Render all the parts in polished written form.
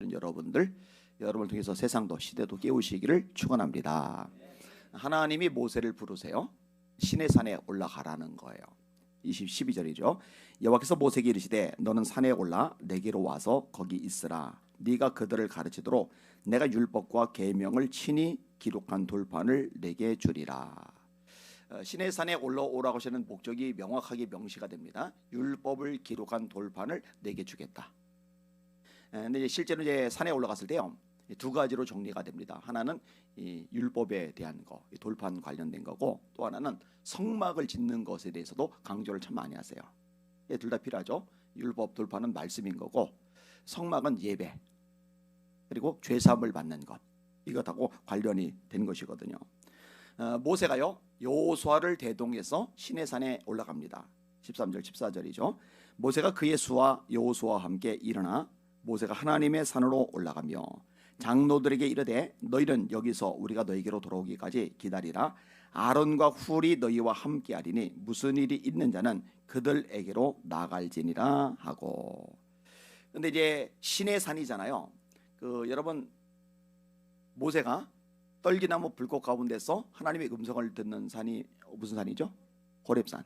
여러분을 통해서 세상도 시대도 깨우시기를 축원합니다. 하나님이 모세를 부르세요. 시내 산에 올라가라는 거예요. 12절이죠. 여호와께서 모세에게 이르시되 너는 산에 올라 내게로 와서 거기 있으라. 네가 그들을 가르치도록 내가 율법과 계명을 친히 기록한 돌판을 내게 주리라. 시내 산에 올라오라고 하시는 목적이 명확하게 명시가 됩니다. 율법을 기록한 돌판을 내게 주겠다. 근데 실제로 이제 산에 올라갔을 때요, 두 가지로 정리가 됩니다. 하나는 이 율법에 대한 거, 돌판 관련된 거고, 또 하나는 성막을 짓는 것에 대해서도 강조를 참 많이 하세요. 둘 다 필요하죠. 율법 돌판은 말씀인 거고, 성막은 예배, 그리고 죄사함을 받는 것, 이것하고 관련이 된 것이거든요. 모세가요, 여호수아를 대동해서 시내산에 올라갑니다. 13절 14절이죠. 모세가 그의 수와 여호수아와 함께 일어나 모세가 하나님의 산으로 올라가며 장로들에게 이르되 너희는 여기서 우리가 너희에게로 돌아오기까지 기다리라. 아론과 훌이 너희와 함께하리니 무슨 일이 있는 자는 그들에게로 나갈지니라 하고. 근데 이제 시내 산이잖아요. 여러분, 모세가 떨기나무 불꽃 가운데서 하나님의 음성을 듣는 산이 무슨 산이죠? 호렙산.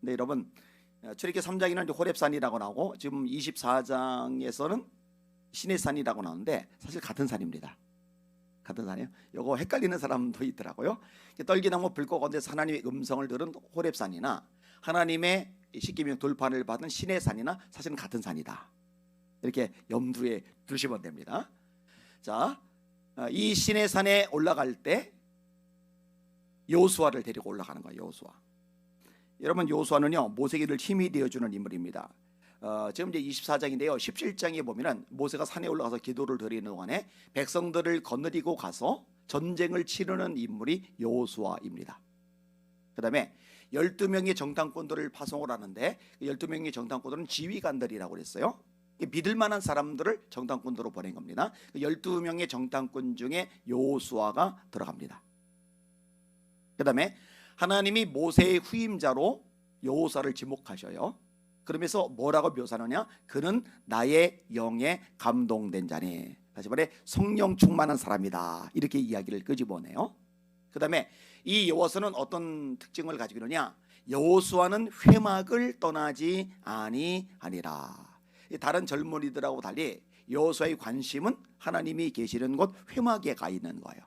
근데 여러분, 출애굽기 3장에는 호렙산이라고 나오고 지금 24장에서는 시내산이라고 나오는데 사실 같은 산입니다. 같은 산이에요. 이거 헷갈리는 사람도 있더라고요. 떨기나무 불꽃 가운데서 하나님의 음성을 들은 호렙산이나 하나님의 십계명 돌판을 받은 시내산이나 사실은 같은 산이다. 이렇게 염두에 두시면 됩니다. 자, 이 시내산에 올라갈 때 여호수아를 데리고 올라가는 거예요. 여호수아. 여러분, 여호수아는요 모세에게 늘 힘이 되어주는 인물입니다. 지금 이제 24장인데요 17장에 보면은 모세가 산에 올라가서 기도를 드리는 동안에 백성들을 거느리고 가서 전쟁을 치르는 인물이 여호수아입니다. 그 다음에 12명의 정탐꾼들을 파송을 하는데 12명의 정탐꾼들은 지휘관들이라고 그랬어요. 믿을 만한 사람들을 정탐꾼으로 보낸 겁니다. 12명의 정탐꾼 중에 여호수아가 들어갑니다. 그 다음에 하나님이 모세의 후임자로 여호수아를 지목하셔요. 그러면서 뭐라고 묘사하느냐? 그는 나의 영에 감동된 자니. 다시 말해 성령 충만한 사람이다. 이렇게 이야기를 끄집어내요. 그 다음에 이 여호수아는 어떤 특징을 가지고 있느냐? 여호수아는 회막을 떠나지 아니하니라. 다른 젊은이들하고 달리 여호수아의 관심은 하나님이 계시는 곳 회막에 가 있는 거예요.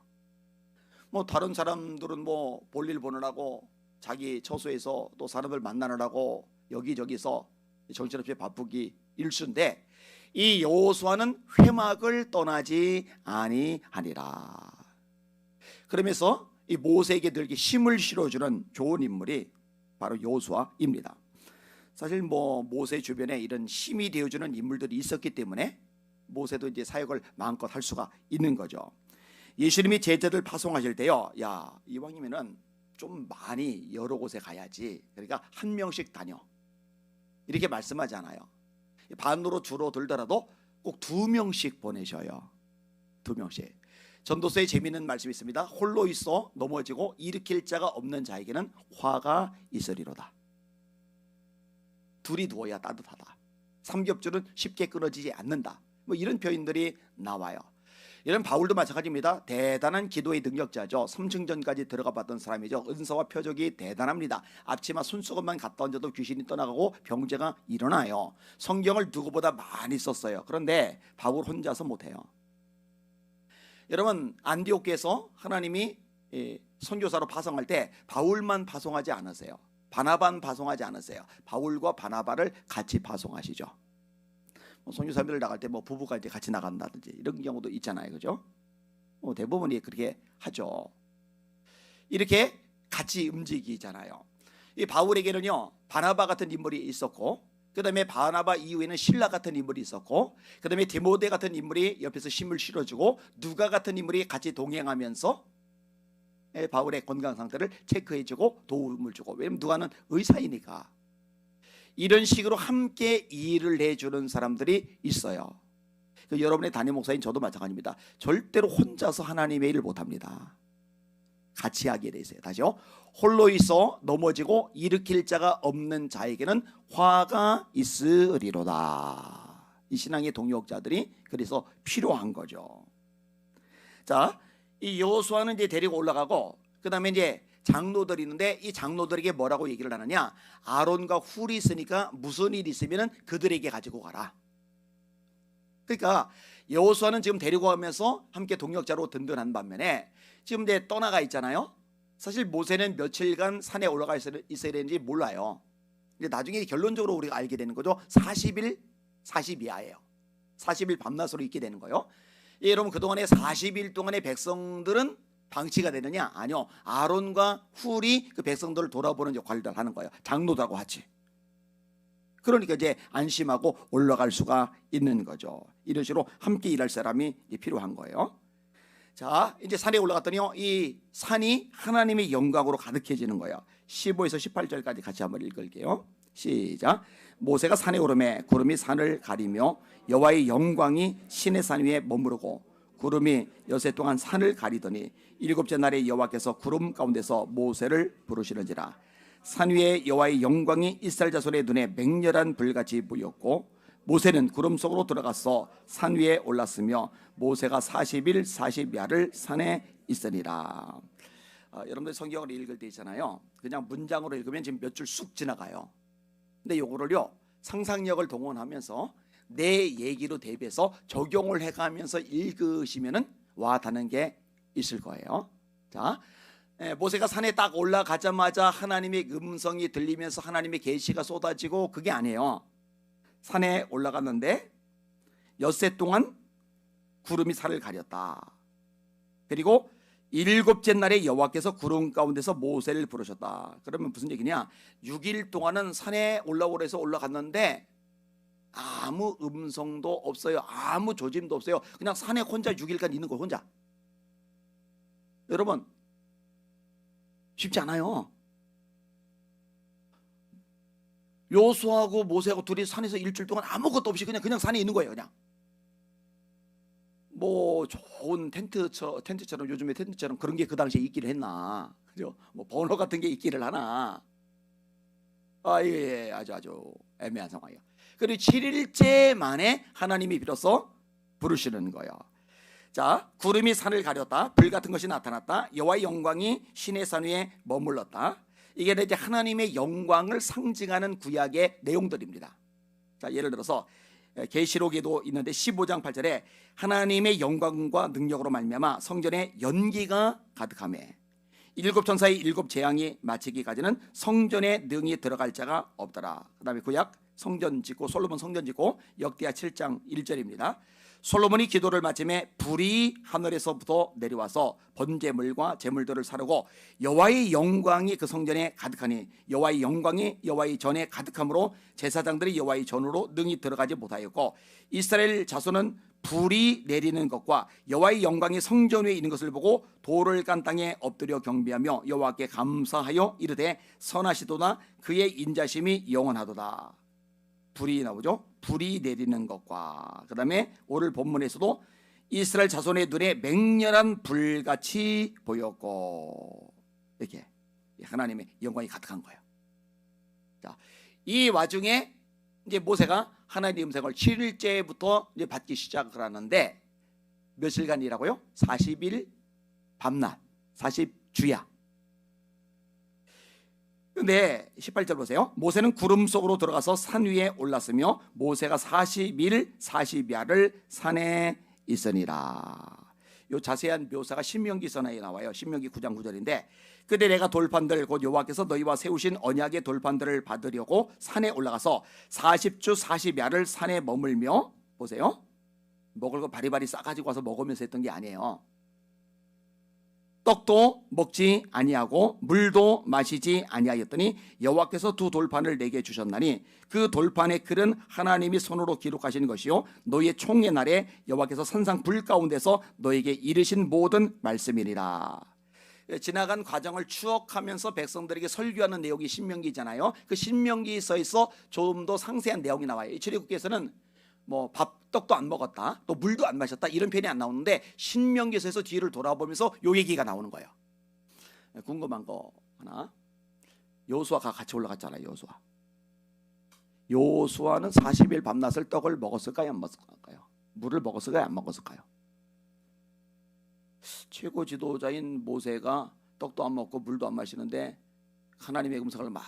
뭐 다른 사람들은 뭐 볼일 보느라고 자기 처소에서 또 사람을 만나느라고 여기저기서 정신없이 바쁘기 일쑤인데 이 여호수아는 회막을 떠나지 아니하니라. 그러면서 이 모세에게 늘 힘을 실어주는 좋은 인물이 바로 여호수아입니다. 사실 뭐 모세 주변에 이런 힘이 되어주는 인물들이 있었기 때문에 모세도 이제 사역을 마음껏 할 수가 있는 거죠. 예수님이 제자들 파송하실 때요, 야 이왕이면은 좀 많이 여러 곳에 가야지. 그러니까 한 명씩 다녀. 이렇게 말씀하지 않아요. 반으로 줄어들더라도 꼭 2명씩 보내셔요. 2명씩. 전도서에 재미있는 말씀이 있습니다. 홀로 있어 넘어지고 일으킬 자가 없는 자에게는 화가 있으리로다. 둘이 누워야 따뜻하다. 삼겹줄은 쉽게 끊어지지 않는다. 뭐 이런 표현들이 나와요. 이런 바울도 마찬가지입니다. 대단한 기도의 능력자죠. 삼층전까지 들어가 봤던 사람이죠. 은사와 표적이 대단합니다. 앞치마 손수건만 갖다 얹어도 귀신이 떠나가고 병제가 일어나요. 성경을 누구보다 많이 썼어요. 그런데 바울 혼자서 못해요. 여러분, 안디옥에서 하나님이 선교사로 파송할 때 바울만 파송하지 않으세요. 바나바는 파송하지 않으세요. 바울과 바나바를 같이 파송하시죠. 선교사님들 나갈 때 뭐 부부가 이제 같이 나간다든지 이런 경우도 있잖아요, 그죠? 대부분이 그렇게 하죠. 이렇게 같이 움직이잖아요. 이 바울에게는요 바나바 같은 인물이 있었고, 그 다음에 바나바 이후에는 실라 같은 인물이 있었고, 그 다음에 디모데 같은 인물이 옆에서 힘을 실어주고, 누가 같은 인물이 같이 동행하면서 바울의 건강 상태를 체크해주고 도움을 주고. 왜냐면 누가는 의사이니까. 이런 식으로 함께 일을 해주는 사람들이 있어요. 여러분의 담임 목사인 저도 마찬가지입니다. 절대로 혼자서 하나님의 일을 못합니다. 같이 하게 돼 있어요. 다시요. 홀로 있어 넘어지고 일으킬 자가 없는 자에게는 화가 있으리로다. 이 신앙의 동역자들이 그래서 필요한 거죠. 자, 이 여호수아는 이제 데리고 올라가고 그다음에 이제 장로들이 있는데 이 장로들에게 뭐라고 얘기를 하느냐? 아론과 훌이 있으니까 무슨 일이 있으면 그들에게 가지고 가라. 그러니까 여호수아는 지금 데리고 가면서 함께 동역자로 든든한 반면에 지금 이제 떠나가 있잖아요. 사실 모세는 며칠간 산에 올라가 있어야 되는지 몰라요. 근데 나중에 결론적으로 우리가 알게 되는 거죠. 40일 40이야예요. 40일 밤낮으로 있게 되는 거예요. 여러분 그동안에 40일 동안의 백성들은 방치가 되느냐? 아니요. 아론과 훌이 그 백성들을 돌아보는 역할을 하는 거예요. 장로들하고 같이. 그러니까 이제 안심하고 올라갈 수가 있는 거죠. 이런 식으로 함께 일할 사람이 필요한 거예요. 자, 이제 산에 올라갔더니요, 이 산이 하나님의 영광으로 가득해지는 거예요. 15에서 18절까지 같이 한번 읽을게요. 시작. 모세가 산에 오르매 구름이 산을 가리며 여호와의 영광이 시내 산 위에 머무르고 구름이 여세 동안 산을 가리더니 일곱째 날에 여호와께서 구름 가운데서 모세를 부르시는지라. 산 위에 여호와의 영광이 이스라엘 자손의 눈에 맹렬한 불같이 보였고 모세는 구름 속으로 들어가서 산 위에 올랐으며 모세가 40일 40야를 산에 있으니라. 여러분들 성경을 읽을 때 있잖아요. 그냥 문장으로 읽으면 지금 몇 줄 쑥 지나가요. 근데 요거를요 상상력을 동원하면서 내 얘기로 대비해서 적용을 해가면서 읽으시면은 와닿는 게 있을 거예요. 자, 모세가 산에 딱 올라가자마자 하나님의 음성이 들리면서 하나님의 계시가 쏟아지고 그게 아니에요. 산에 올라갔는데 엿새 동안 구름이 산을 가렸다. 그리고 일곱째 날에 여호와께서 구름 가운데서 모세를 부르셨다. 그러면 무슨 얘기냐? 6일 동안은 산에 올라오라 해서 올라갔는데 아무 음성도 없어요. 아무 조짐도 없어요. 그냥 산에 혼자 6일간 있는 거예요. 혼자. 여러분 쉽지 않아요. 여호수아하고 모세하고 둘이 산에서 일주일 동안 아무것도 없이 그냥 산에 있는 거예요. 그냥 뭐 좋은 텐트처럼 요즘에 텐트처럼 그런 게 그 당시에 있기를 했나? 그죠? 뭐 버너 같은 게 있기를 하나? 예, 아주 애매한 상황이에요. 그리고 7일째 만에 하나님이 비로소 부르시는 거예요. 자, 구름이 산을 가렸다. 불 같은 것이 나타났다. 여호와의 영광이 시내 산 위에 머물렀다. 이게 이제 하나님의 영광을 상징하는 구약의 내용들입니다. 자, 예를 들어서 계시록에도 있는데 15장 8절에 하나님의 영광과 능력으로 말미암아 성전에 연기가 가득하매 일곱 천사의 일곱 재앙이 마치기까지는 성전에 능히 들어갈 자가 없더라. 그 다음에 구약 성전 짓고 솔로몬 성전 짓고 역대하 7장 1절입니다. 솔로몬이 기도를 마침에 불이 하늘에서부터 내려와서 번제물과 제물들을 사르고 여호와의 영광이 그 성전에 가득하니 여호와의 영광이 여호와의 전에 가득함으로 제사장들이 여호와의 전으로 능히 들어가지 못하였고 이스라엘 자손은 불이 내리는 것과 여호와의 영광이 성전 위에 있는 것을 보고 돌을 깐 땅에 엎드려 경배하며 여호와께 감사하여 이르되 선하시도다 그의 인자심이 영원하도다. 불이 나오죠. 불이 내리는 것과 그 다음에 오늘 본문에서도 이스라엘 자손의 눈에 맹렬한 불같이 보였고 이렇게 하나님의 영광이 가득한 거예요. 자, 이 와중에 이제 모세가 하나님의 음성을 7일째부터 이제 받기 시작을 하는데 며칠간이라고요? 40일 밤낮 40주야. 근데 18절 보세요. 모세는 구름 속으로 들어가서 산 위에 올랐으며 모세가 40일 40야를 산에 있으니라. 요 자세한 묘사가 신명기서에 나와요. 신명기 9장 9절인데 그때 내가 돌판들 곧 여호와께서 너희와 세우신 언약의 돌판들을 받으려고 산에 올라가서 40주 40야를 산에 머물며 보세요. 먹을 거 바리바리 싸가지고 와서 먹으면서 했던 게 아니에요. 떡도 먹지 아니하고 물도 마시지 아니하였더니 여호와께서 두 돌판을 내게 주셨나니 그 돌판의 글은 하나님이 손으로 기록하신 것이요 너희의 총의 날에 여호와께서 산상 불 가운데서 너에게 이르신 모든 말씀이니라. 지나간 과정을 추억하면서 백성들에게 설교하는 내용이 신명기잖아요. 그 신명기서에서 좀 더 상세한 내용이 나와요. 출애굽기에서는 뭐 떡도 안 먹었다, 또 물도 안 마셨다 이런 표현이 안 나오는데 신명기서에서 뒤를 돌아보면서 요 얘기가 나오는 거예요. 궁금한 거 하나. 여호수아가 같이 올라갔잖아요. 여호수아는 40일 밤낮을 떡을 먹었을까요, 안 먹었을까요? 물을 먹었을까요, 안 먹었을까요? 최고 지도자인 모세가 떡도 안 먹고 물도 안 마시는데 하나님의 음성을 막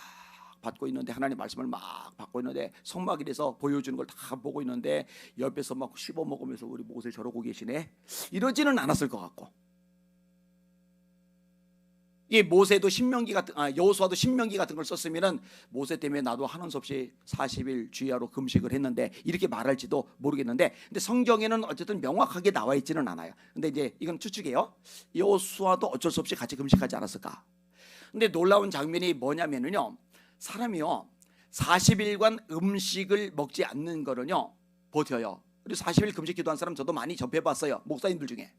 받고 있는데, 하나님의 말씀을 막 받고 있는데, 성막일에서 보여주는 걸 다 보고 있는데 옆에서 막 씹어 먹으면서 우리 모세 저러고 계시네, 이러지는 않았을 것 같고, 이 모세도 신명기 같은, 여호수아도 신명기 같은 걸 썼으면은 모세 때문에 나도 하는 수 없이 40일 주야로 금식을 했는데 이렇게 말할지도 모르겠는데, 근데 성경에는 어쨌든 명확하게 나와 있지는 않아요. 근데 이제 이건 추측이에요. 여호수아도 어쩔 수 없이 같이 금식하지 않았을까? 근데 놀라운 장면이 뭐냐면은요, 사람이요 40일간 음식을 먹지 않는 거는요 버텨요. 그리고 40일 금식 기도한 사람 저도 많이 접해봤어요, 목사님들 중에.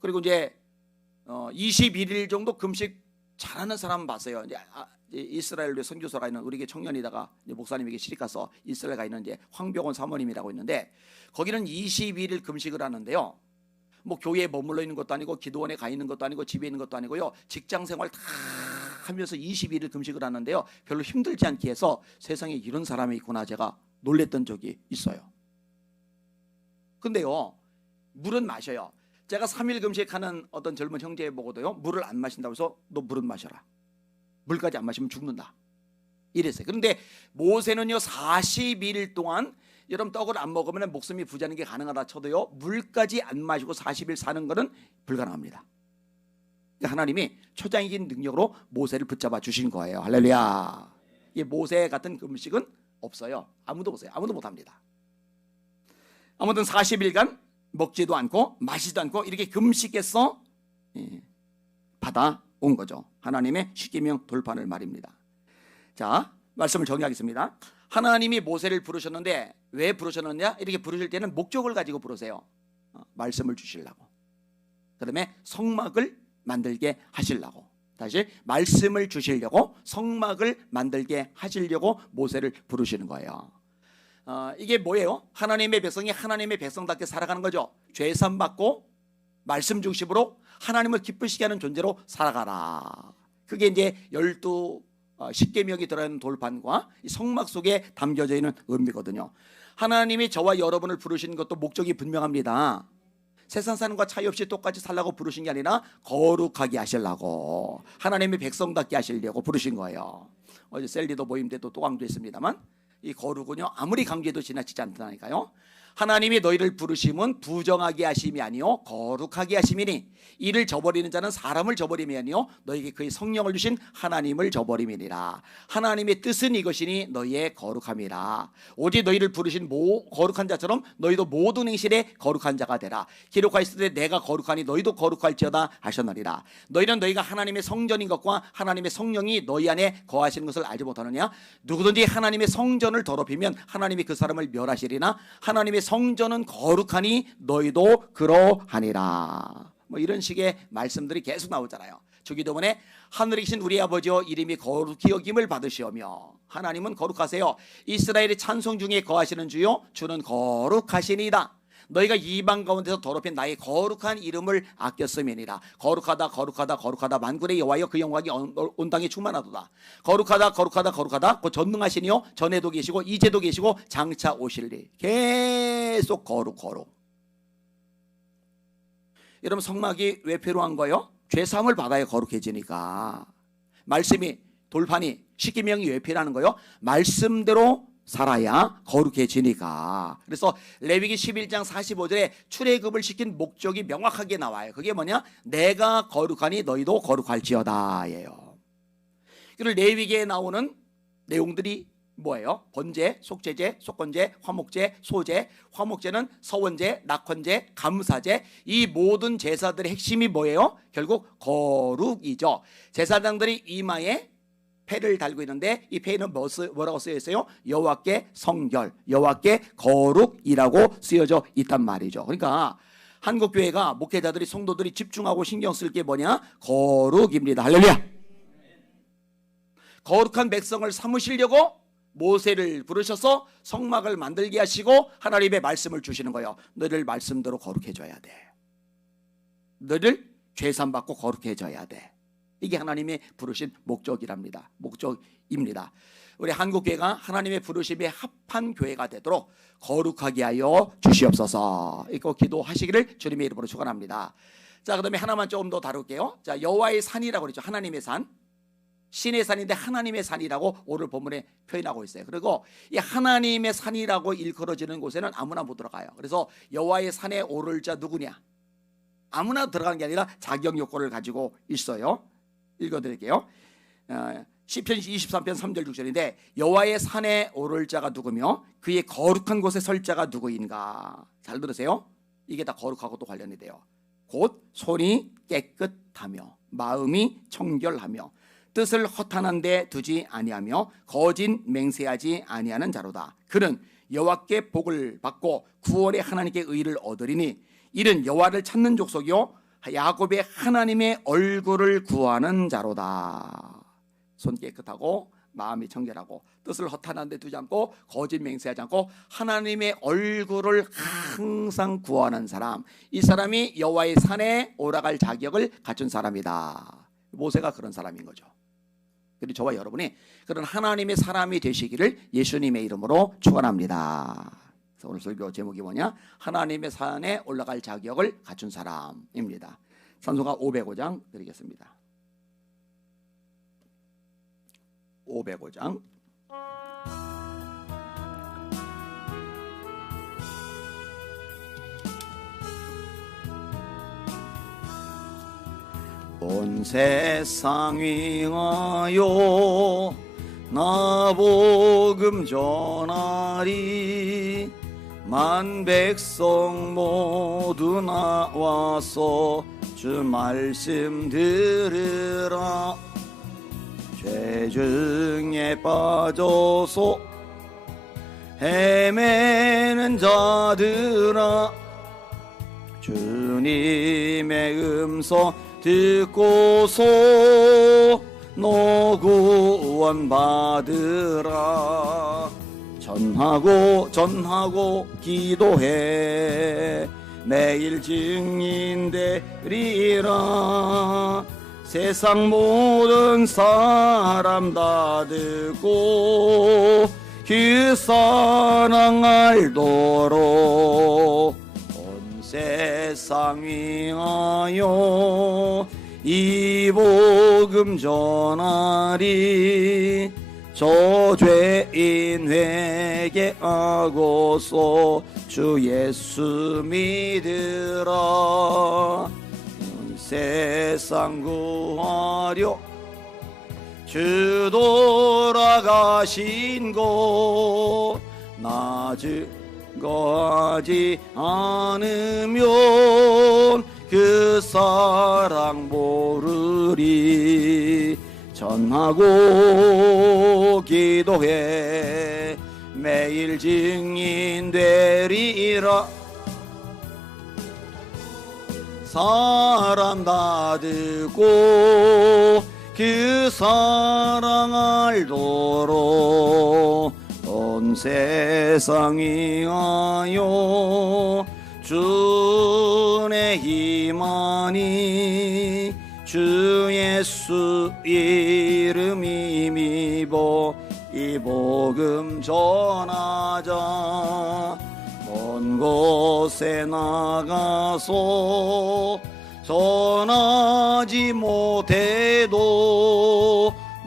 그리고 이제 21일 정도 금식 잘하는 사람 봤어요. 이제 이스라엘에 선교사가 있는, 우리 청년이다가 목사님에게 시집 가서 이스라엘 가 있는 이제 황병원 사모님이라고 있는데, 거기는 21일 금식을 하는데요, 뭐 교회에 머물러 있는 것도 아니고 기도원에 가 있는 것도 아니고 집에 있는 것도 아니고요, 직장 생활 다 하면서 21일 금식을 하는데요, 별로 힘들지 않게 해서 세상에 이런 사람이 있구나 제가 놀랬던 적이 있어요. 근데요 물은 마셔요. 제가 3일 금식하는 어떤 젊은 형제 보고도요, 물을 안 마신다고 해서 너 물은 마셔라, 물까지 안 마시면 죽는다, 이랬어요. 그런데 모세는요 40일 동안, 여러분 떡을 안 먹으면 목숨이 부자는 게 가능하다 쳐도요 물까지 안 마시고 40일 사는 것은 불가능합니다. 하나님이 초자적인 능력으로 모세를 붙잡아 주신 거예요. 할렐루야. 이 모세 같은 금식은 없어요. 아무도 없어요. 아무도 못합니다. 아무튼 40일간 먹지도 않고 마시지도 않고 이렇게 금식해서 받아온 거죠. 하나님의 십계명 돌판을 말입니다. 자, 말씀을 정리하겠습니다. 하나님이 모세를 부르셨는데 왜 부르셨느냐? 이렇게 부르실 때는 목적을 가지고 부르세요. 말씀을 주시려고. 그다음에 성막을 만들게 하시려고. 다시 말씀을 주시려고, 성막을 만들게 하시려고 모세를 부르시는 거예요. 이게 뭐예요? 하나님의 백성이 하나님의 백성답게 살아가는 거죠. 죄산 받고 말씀 중심으로 하나님을 기쁘시게 하는 존재로 살아가라. 그게 이제 12십계명이 들어있는 돌판과 성막 속에 담겨져 있는 의미거든요. 하나님이 저와 여러분을 부르신 것도 목적이 분명합니다. 세상 사는 것과 차이 없이 똑같이 살라고 부르신 게 아니라 거룩하게 하시려고, 하나님의 백성답게 하시려고 부르신 거예요. 어제 셀리더 모임 때도 또 강조했습니다만, 이 거룩은요 아무리 강조해도 지나치지 않다니까요. 하나님이 너희를 부르심은 부정하게 하심이 아니요 거룩하게 하심이니, 이를 저버리는 자는 사람을 저버리면요 너희에게 그의 성령을 주신 하나님을 저버림이니라. 하나님의 뜻은 이것이니 너희의 거룩함이라. 오직 너희를 부르신 거룩한 자처럼 너희도 모든 행실에 거룩한 자가 되라. 기록하였을 때 내가 거룩하니 너희도 거룩할지어다 하셨느니라. 너희는 너희가 하나님의 성전인 것과 하나님의 성령이 너희 안에 거하시는 것을 알지 못하느냐? 누구든지 하나님의 성전을 더럽히면 하나님이 그 사람을 멸하시리나 하나님의 성전은 거룩하니 너희도 그러하니라. 뭐 이런 식의 말씀들이 계속 나오잖아요. 주기도문에 하늘에 계신 우리 아버지여 이름이 거룩히 여김을 받으시오며, 하나님은 거룩하세요. 이스라엘의 찬송 중에 거하시는 주요 주는 거룩하시니이다. 너희가 이방 가운데서 더럽힌 나의 거룩한 이름을 아꼈음이니라. 거룩하다 거룩하다 거룩하다 만군의 여호와여 그 영광이 온 땅에 충만하도다. 거룩하다 거룩하다 거룩하다 곧 전능하시니요 전에도 계시고 이제도 계시고 장차 오실리. 계속 거룩. 여러분 성막이 왜 필요한 거예요? 죄사함을 받아야 거룩해지니까. 말씀이, 돌판이, 십계명이 왜 필요한 거예요? 말씀대로 살아야 거룩해지니까. 그래서 레위기 11장 45절에 출애굽을 시킨 목적이 명확하게 나와요. 그게 뭐냐? 내가 거룩하니 너희도 거룩할지어다 예요. 그리고 레위기에 나오는 내용들이 뭐예요? 번제, 속죄제, 속건제, 화목제, 소제. 화목제는 서원제, 낙헌제, 감사제. 이 모든 제사들의 핵심이 뭐예요? 결국 거룩이죠. 제사장들이 이마에 패를 달고 있는데 이 패는 뭐라고 쓰여 있어요? 여호와께 성결, 여호와께 거룩이라고 쓰여져 있단 말이죠. 그러니까 한국교회가 목회자들이, 성도들이 집중하고 신경 쓸 게 뭐냐? 거룩입니다. 할렐루야. 거룩한 백성을 삼으시려고 모세를 부르셔서 성막을 만들게 하시고 하나님의 말씀을 주시는 거예요. 너희를 말씀대로 거룩해져야 돼. 너희를 죄산 받고 거룩해져야 돼. 이게 하나님의 부르신 목적이랍니다. 목적입니다. 우리 한국교회가 하나님의 부르심에 합한 교회가 되도록 거룩하게 하여 주시옵소서. 이거 기도하시기를 주님의 이름으로 축원합니다. 자, 그다음에 하나만 조금 더 다룰게요. 자, 여호와의 산이라고 그랬죠. 하나님의 산. 신의 산인데 하나님의 산이라고 오늘 본문에 표현하고 있어요. 그리고 이 하나님의 산이라고 일컬어지는 곳에는 아무나 못 들어가요. 그래서 여호와의 산에 오를 자 누구냐? 아무나 들어가는 게 아니라 자격 요건을 가지고 있어요. 읽어드릴게요. 시편 23편 3절 6절인데 여호와의 산에 오를 자가 누구며 그의 거룩한 곳에 설 자가 누구인가? 잘 들으세요. 이게 다 거룩하고도 관련이 돼요. 곧 손이 깨끗하며 마음이 청결하며 뜻을 허탄한 데 두지 아니하며 거짓 맹세하지 아니하는 자로다. 그는 여호와께 복을 받고 구원의 하나님께 의를 얻으리니 이는 여호와를 찾는 족속이요 야곱의 하나님의 얼굴을 구하는 자로다. 손 깨끗하고 마음이 청결하고 뜻을 허탄한 데 두지 않고 거짓 맹세하지 않고 하나님의 얼굴을 항상 구하는 사람, 이 사람이 여호와의 산에 오라갈 자격을 갖춘 사람이다. 모세가 그런 사람인 거죠. 그리고 저와 여러분이 그런 하나님의 사람이 되시기를 예수님의 이름으로 축원합니다. 그래서 오늘 설교 제목이 뭐냐? 하나님의 산에 올라갈 자격을 갖춘 사람입니다. 찬송가 505장 드리겠습니다. 505장. 온 세상 위하여 나 복음 전하리 만 백성 모두 나와서 주 말씀 들으라. 죄 중에 빠져서 헤매는 자들아 주님의 음성 듣고서 너 구원 받으라. 전하고 기도해 매일 증인되리라. 세상 모든 사람 다 듣고 그 사랑 알도록 온 세상 위하여 이 복음 전하리. 저 죄인 회개하고서 주 예수 믿으라. 세상 구하려 주 돌아가신 곳 나 증거하지 않으면 그 사랑 모르리. 전하고 기도해 매일 증인되리라. 사람 다 듣고 그 사랑 알도록 온 세상 위하여 주의 힘하니 주 예수 이름 힘입어 이 복음 전하자. 먼 곳에 나가서 전하지 못해도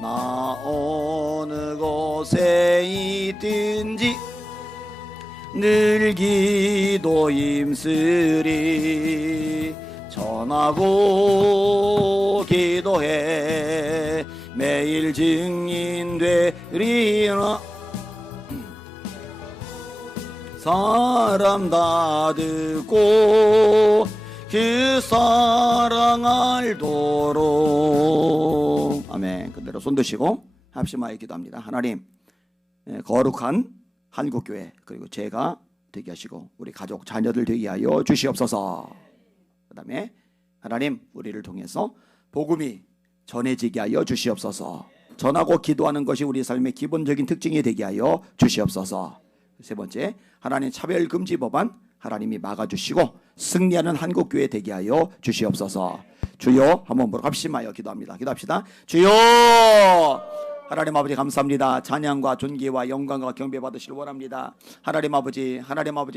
나 어느 곳에 있든지 늘 기도 힘쓰리. 전하고 기도해 매일 증인되리라. 사람 다 듣고 그 사랑 알도록. 아멘. 그대로 손 드시고 합심하여 기도합니다. 하나님, 거룩한 한국교회 그리고 제가 되게 하시고 우리 가족 자녀들 되게 하여 주시옵소서. 그 다음에 하나님, 우리를 통해서 복음이 전해지게 하여 주시옵소서. 전하고 기도하는 것이 우리 삶의 기본적인 특징이 되게 하여 주시옵소서. 세 번째, 하나님 차별금지 법안 하나님이 막아주시고 승리하는 한국교회 되게 하여 주시옵소서. 주여 한번 보러 합심하여 기도합니다. 기도합시다. 주여 하나님 아버지 감사합니다. 찬양과 존귀와 영광과 경배 받으시길 원합니다. 하나님 아버지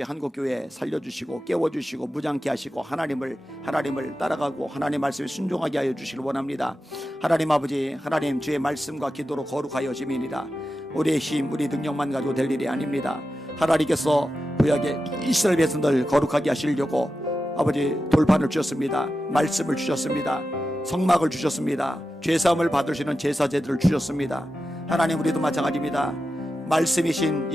한국교회 살려주시고 깨워주시고 무장케 하시고 하나님을 따라가고 하나님 말씀에 순종하게 하여 주시길 원합니다. 하나님 아버지 하나님 주의 말씀과 기도로 거룩하여 지민이라 우리의 힘 우리 능력만 가지고 될 일이 아닙니다. 하나님께서 구약의 이스라엘 백성들 거룩하게 하시려고 아버지 돌판을 주셨습니다. 말씀을 주셨습니다. 성막을 주셨습니다. 죄사함을 받을 수 있는 제사제들을 주셨습니다. 하나님 우리도 마찬가지입니다. 말씀이신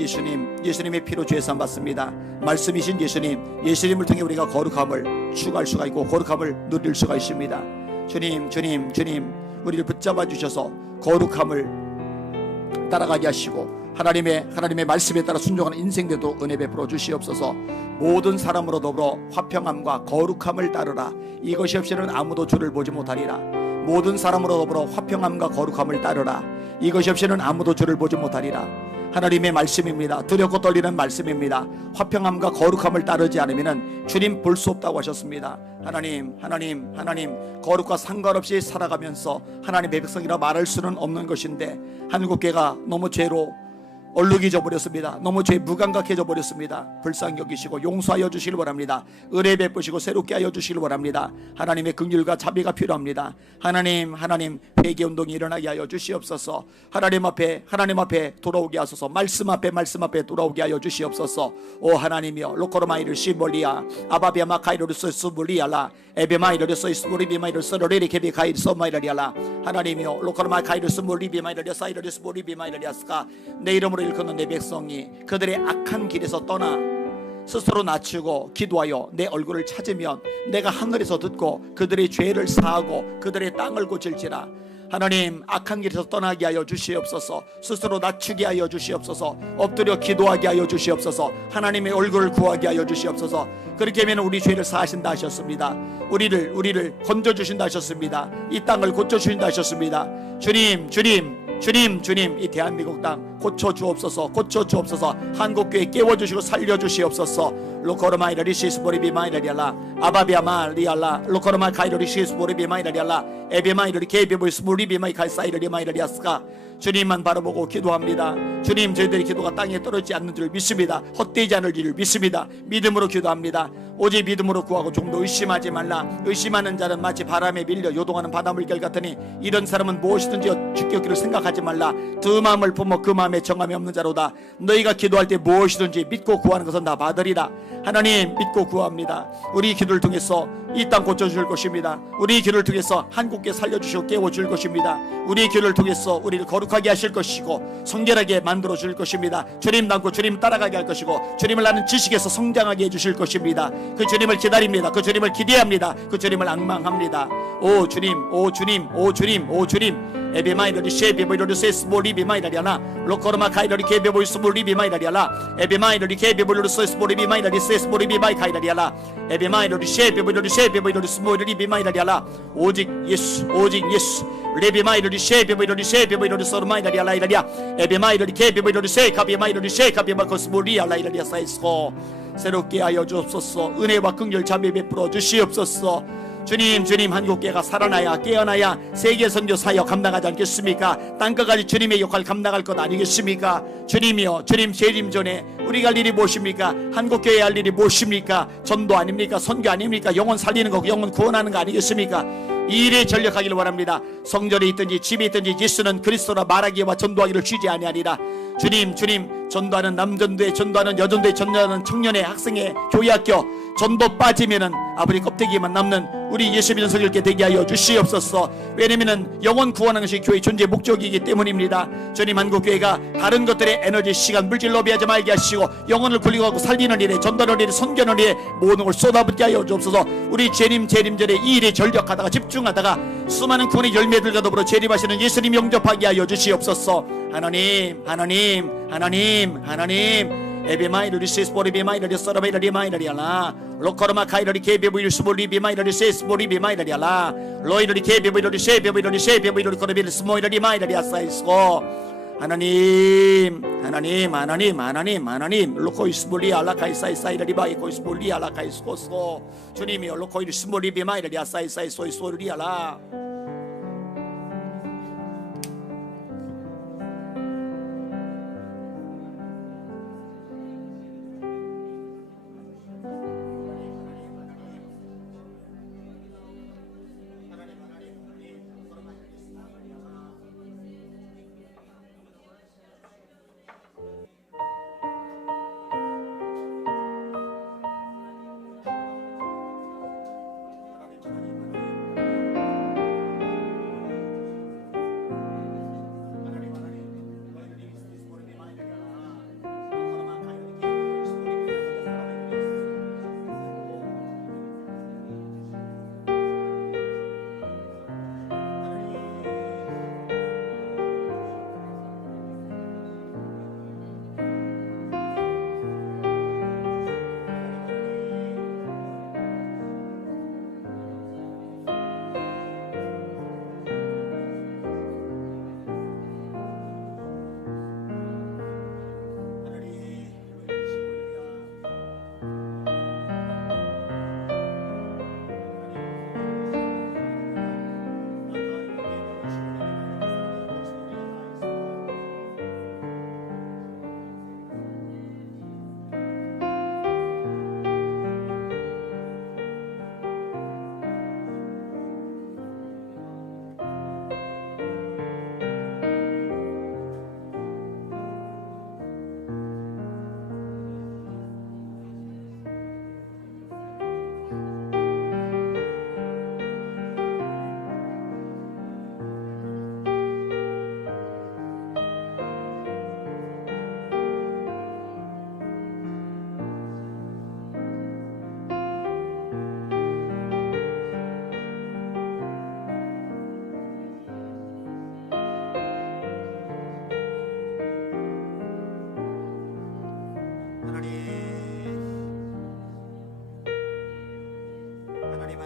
예수님의 피로 죄사함 받습니다. 말씀이신 예수님을 통해 우리가 거룩함을 추구할 수가 있고 거룩함을 누릴 수가 있습니다. 주님 우리를 붙잡아 주셔서 거룩함을 따라가게 하시고 하나님의 말씀에 따라 순종하는 인생대도 은혜 베풀어 주시옵소서. 모든 사람으로 더불어 화평함과 거룩함을 따르라. 이것이 없이는 아무도 주를 보지 못하리라. 모든 사람으로 더불어 화평함과 거룩함을 따르라. 이것이 없이는 아무도 주를 보지 못하리라. 하나님의 말씀입니다. 두렵고 떨리는 말씀입니다. 화평함과 거룩함을 따르지 않으면 주님 볼 수 없다고 하셨습니다. 하나님 거룩과 상관없이 살아가면서 하나님의 백성이라 말할 수는 없는 것인데 한국교회가 너무 죄로 얼룩이져 버렸습니다. 너무 죄 무감각해져 버렸습니다. 불쌍히 여기시고 용서하여 주시길 원합니다. 은혜 베푸시고 새롭게 하여 주시길 원합니다. 하나님의 긍휼과 자비가 필요합니다. 하나님 회개운동이 일어나게 하여 주시옵소서. 하나님 앞에 돌아오게 하소서. 말씀 앞에 돌아오게 하여 주시옵소서. 오 하나님이여 로코로마이를 시몰리아 아바비아마 카이로를 소스몰리알라 에베마이를 소이스몰리비마이를 소로레리 케비카이 소마이라리알라 하나님이여 로코로마 카이를 소몰리비마이를 사이를 소몰리비마이라리아스카 내 이름으로 일컫는 내 백성이 그들의 악한 길에서 떠나 스스로 낮추고 기도하여 내 얼굴을 찾으면 내가 하늘에서 듣고 그들의 죄를 사하고 그들의 땅을 고칠지라. 하나님 악한 길에서 떠나게 하여 주시옵소서. 스스로 낮추게 하여 주시옵소서. 엎드려 기도하게 하여 주시옵소서. 하나님의 얼굴을 구하게 하여 주시옵소서. 그렇게 하면 우리 죄를 사하신다 하셨습니다. 우리를 건져주신다 하셨습니다. 이 땅을 고쳐주신다 하셨습니다. 주님 이 대한민국 땅 고쳐주옵소서. 한국교회 깨워주시고 살려주시옵소서. 로코르마이라 리시스보리비마이라리알라 아바비아마 리알라 로코르마 카이로 리시스보리비마이라리알라 에비마이리 케이비보이스보리비마이 카이사이라리마이라리아스카 주님만 바라보고 기도합니다. 주님 저희들의 기도가 땅에 떨어지지 않는 줄 믿습니다. 헛되지 않을 줄 믿습니다. 믿음으로 기도합니다. 오직 믿음으로 구하고 좀 더 의심하지 말라. 의심하는 자는 마치 바람에 밀려 요동하는 바닷물결 같으니 이런 사람은 무엇이든지 죽겠기를 생각하지 말라. 두 마음을 품어 그 마음에 정함이 없는 자로다. 너희가 기도할 때 무엇이든지 믿고 구하는 것은 다 받으리라. 하나님 믿고 구합니다. 우리 기도를 통해서 이 땅 고쳐줄 것입니다. 우리 기도를 통해서 한국에 살려주시고 깨워줄 것입니다. 우리 기도를 통해서 우리를 거룩하게 하실 것이고 성결하게 만들어줄 것입니다. 주님 닮고 주님 따라가게 할 것이고 주님을 아는 지식에서 성장하게 해주실 것입니다. 그 주님을 기다립니다. 그 주님을 기대합니다. 그 주님을 앙망합니다. 오 주님 에비마이러리 쉐비보이러리 세스보리비마이라리아나 로코르마 카이러리 케비보이스보리비마이라리아라 에비마이러리 케비보이러리 세스보리비마이라리 세스보리비마이카이라리아라 에비마이러리 쉐비보이러리 스모리비마이라리아라 오직 예수 레비마이러리 쉐비보이러리 서르마이라리아라이라리아 에비마이러리 케비보이러리 세카비마이러리 세카비마코스보리알라이라리아 사이스코 새롭게 하여 주옵소서. 은혜와 긍휼 자비 베풀어 주시옵소서. 주님 한국교회가 살아나야 깨어나야 세계 선교 사역 감당하지 않겠습니까? 땅끝까지 주님의 역할 감당할 것 아니겠습니까? 주님이여 주님 재림 전에 우리가 할 일이 무엇입니까? 한국교회 할 일이 무엇입니까? 전도 아닙니까? 선교 아닙니까? 영혼 살리는 거 영혼 구원하는 거 아니겠습니까? 이 일에 전력하기를 원합니다. 성전에 있든지 집에 있든지 예수는 그리스도라 말하기와 전도하기를 쉬지 아니하리라. 주님 전도하는 남전도에 전도하는 여전도에 전도하는 청년회 학생회 교회학교 전도 빠지면은 아버지 껍데기만 남는 우리 예수 믿는 성도들께 되게 하여 주시옵소서. 왜냐면은 영혼 구원하는 것이 교회 존재 목적이기 때문입니다. 주님 한국교회가 다른 것들의 에너지 시간 물질 로비하지 말게 하시고 영혼을 굴리고 살리는 일에 전도하는 일에 선교하는 일에 모든 걸 쏟아붓게 하여 주옵소서. 우리 재림절에 이 일에 전력하다가 집중하다가 수많은 구원의 열매들과 더불어 재림하시는 예수님 영접하게 하여 주시옵소서. 하나님 에비마이르리 세스보리비마이르리 서라베이르리마이르리알라 로코르마 카이르리 케비보이르 스몰리비마이르리 세스보리비마이르리알라 로이르리 케비보이르리 쉐비보이르리 코르비르 스모이르리마이르리아사이스고 하나님, 하나님, 하나님, 하나님, 하나님, 로코이스몰리 알라카이사이사이라리바 이코이스몰리 알라카이스코스코 주님이 로코이스몰리 비마이라리아 사이사이소이소리 알라.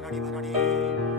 하나님, 하나님.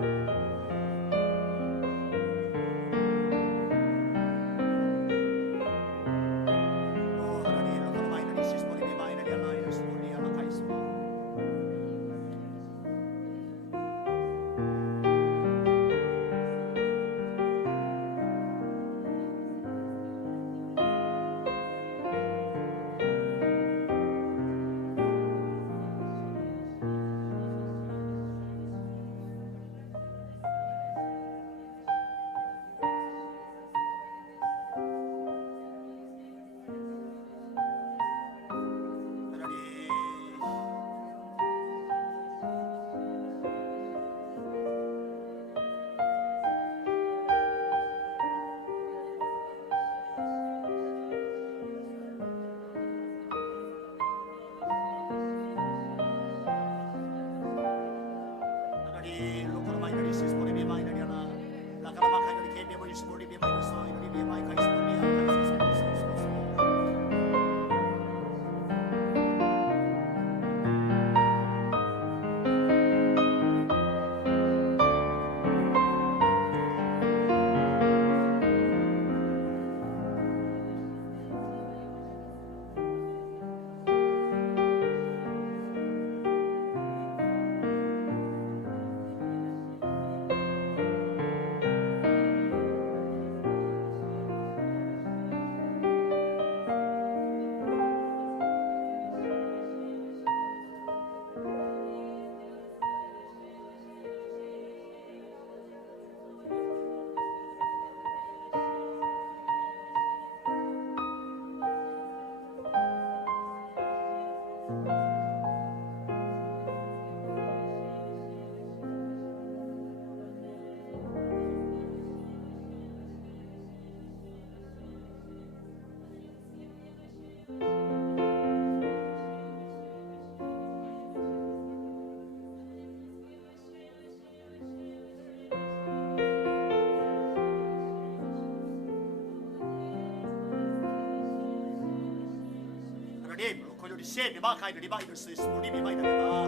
Shame ma kai ni ba ni su su ni ba ni na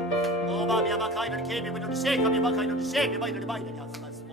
o ba mi ba kai ni ke mi ni shame ka mi ba kai ni shame ba ni ba ni ya sa so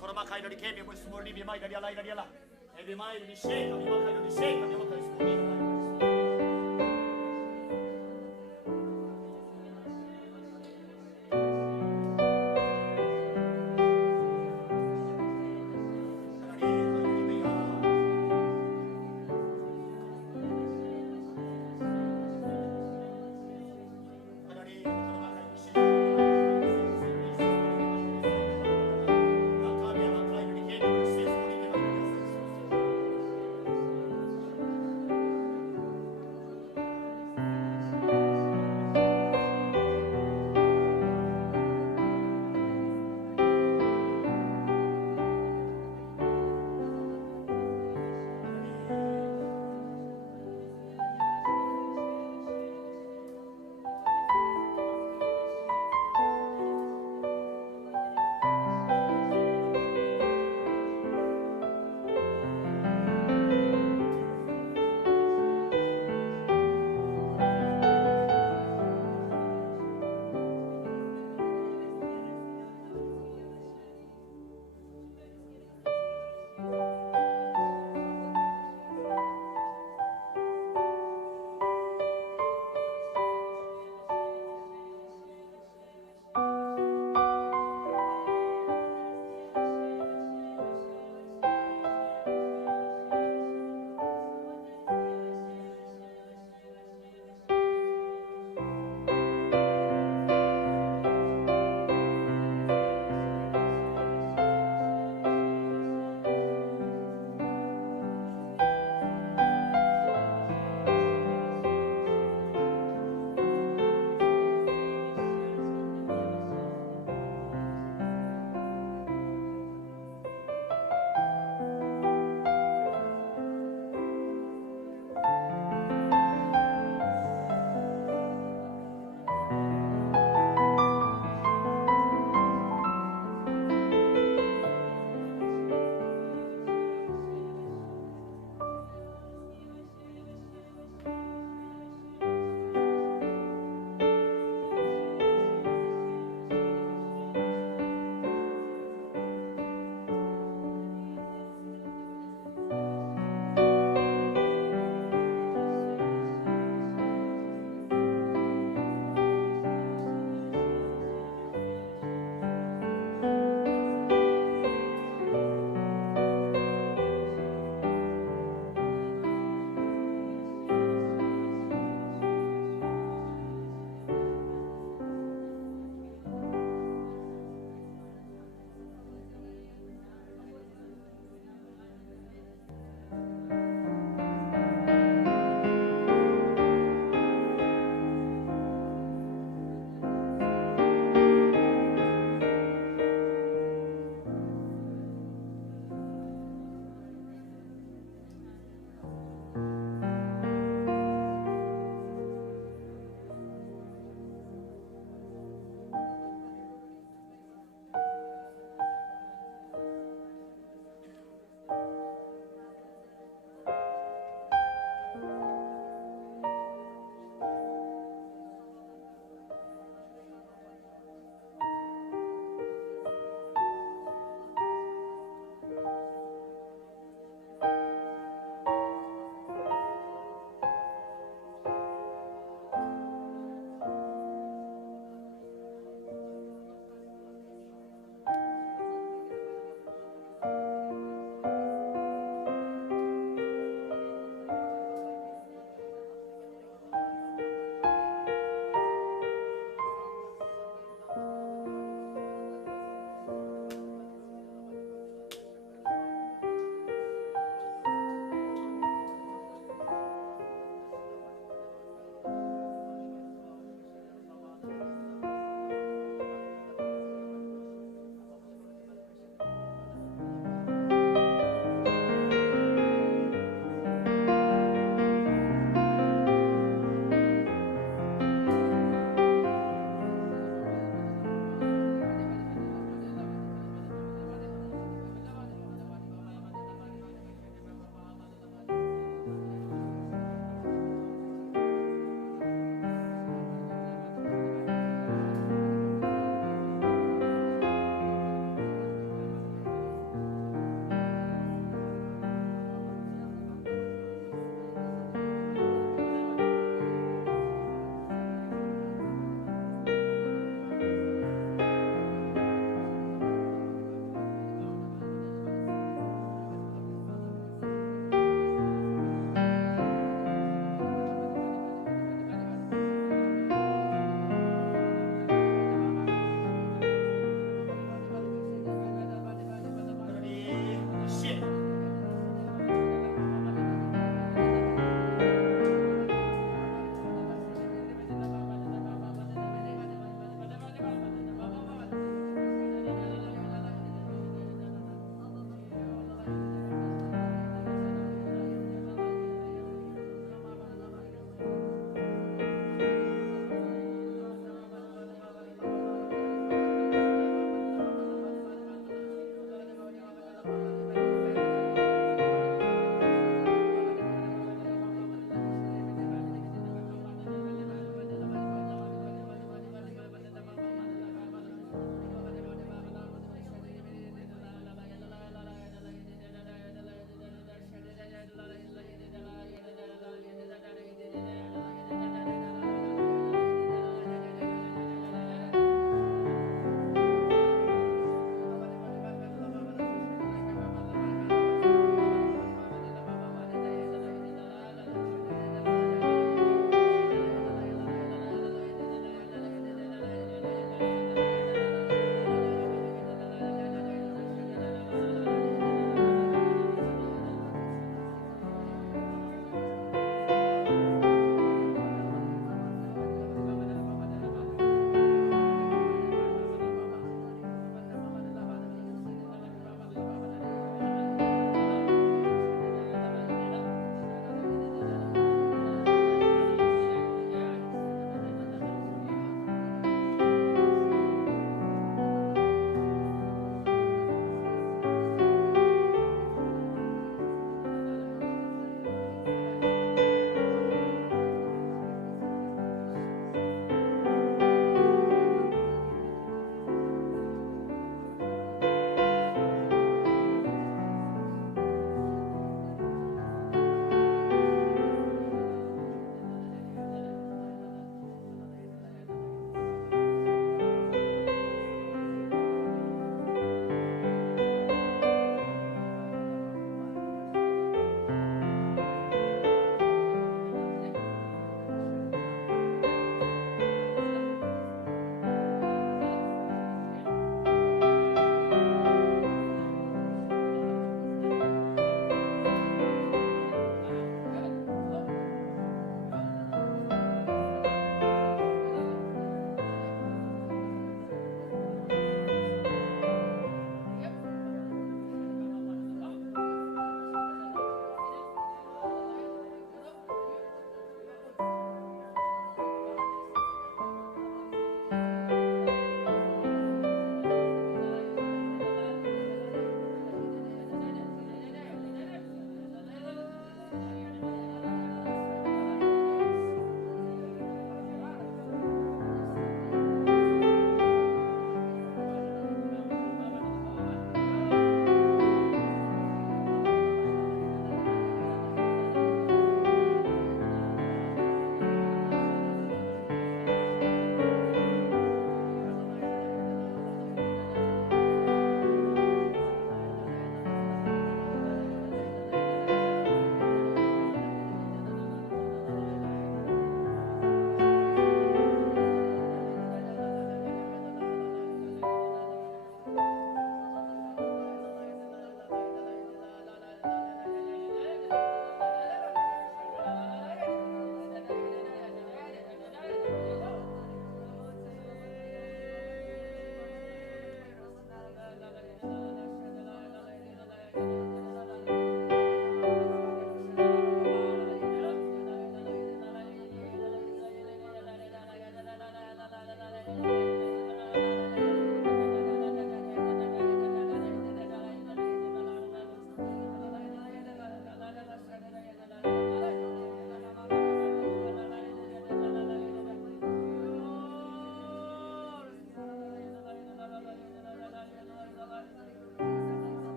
코로마 카이로리 케비 뭐 스몰리 비마 이라리알라 이라리알라 에비마 이리 쉐이크 비마 카이로리 쉐이크 비마 카이로리 스몰리